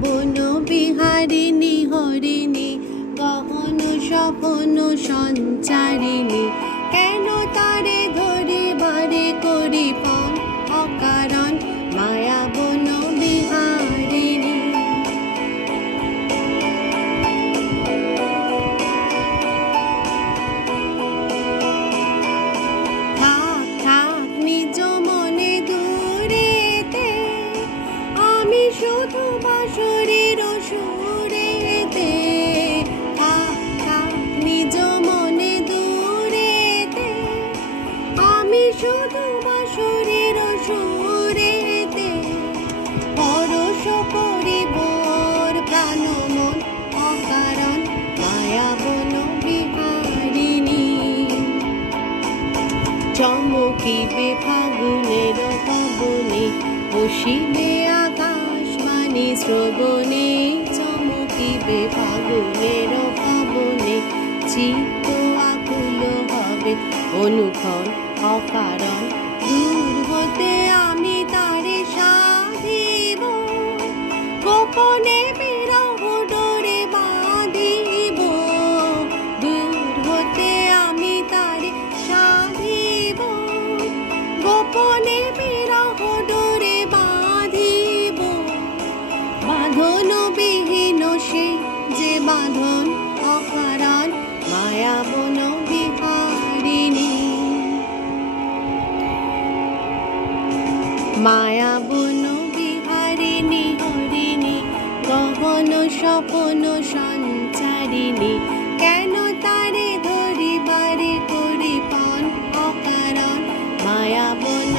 বন বিহারিণী হরিণী গহন স্বপন সঞ্চারিণী কেন তারে ধরিবারে করিপন অকারণ মায়া বন বিহারিণী। থাক থাক নিজ মনে দূরেতে আমি শুধু বাঁশরীর সুরেতে। থাক থাক নিজ মনে দূরেতে আমি শুধু বাঁশরীর সুরেতে। পরশ করিব প্রাণ মন অকারণ মায়া বন বিহারিণী। চমকিবে ফাগুনের পবনে বসিবে আকাশবাণী শ্রবণে। চমকিবে ফাগুনের পবনে চিত্ত আকুল হবে অনুক্ষণ অকারণ। দূর হতে আমি তারে সাধিব গোপনে বিরহ ডোরে বাঁধিব। দূর হতে আমি তারে সাধিব গোপনে বিরহ ডোরে বাঁধিব। বাঁধন বিহীন সে যে বাঁধন অকারণ মায়া বন বিহারিণী। মায়া বন বিহারিণী হরিণী গহন স্বপন সঞ্চারিণী কেন তারে ধরিবারে করিপন অকারণ মায়া বন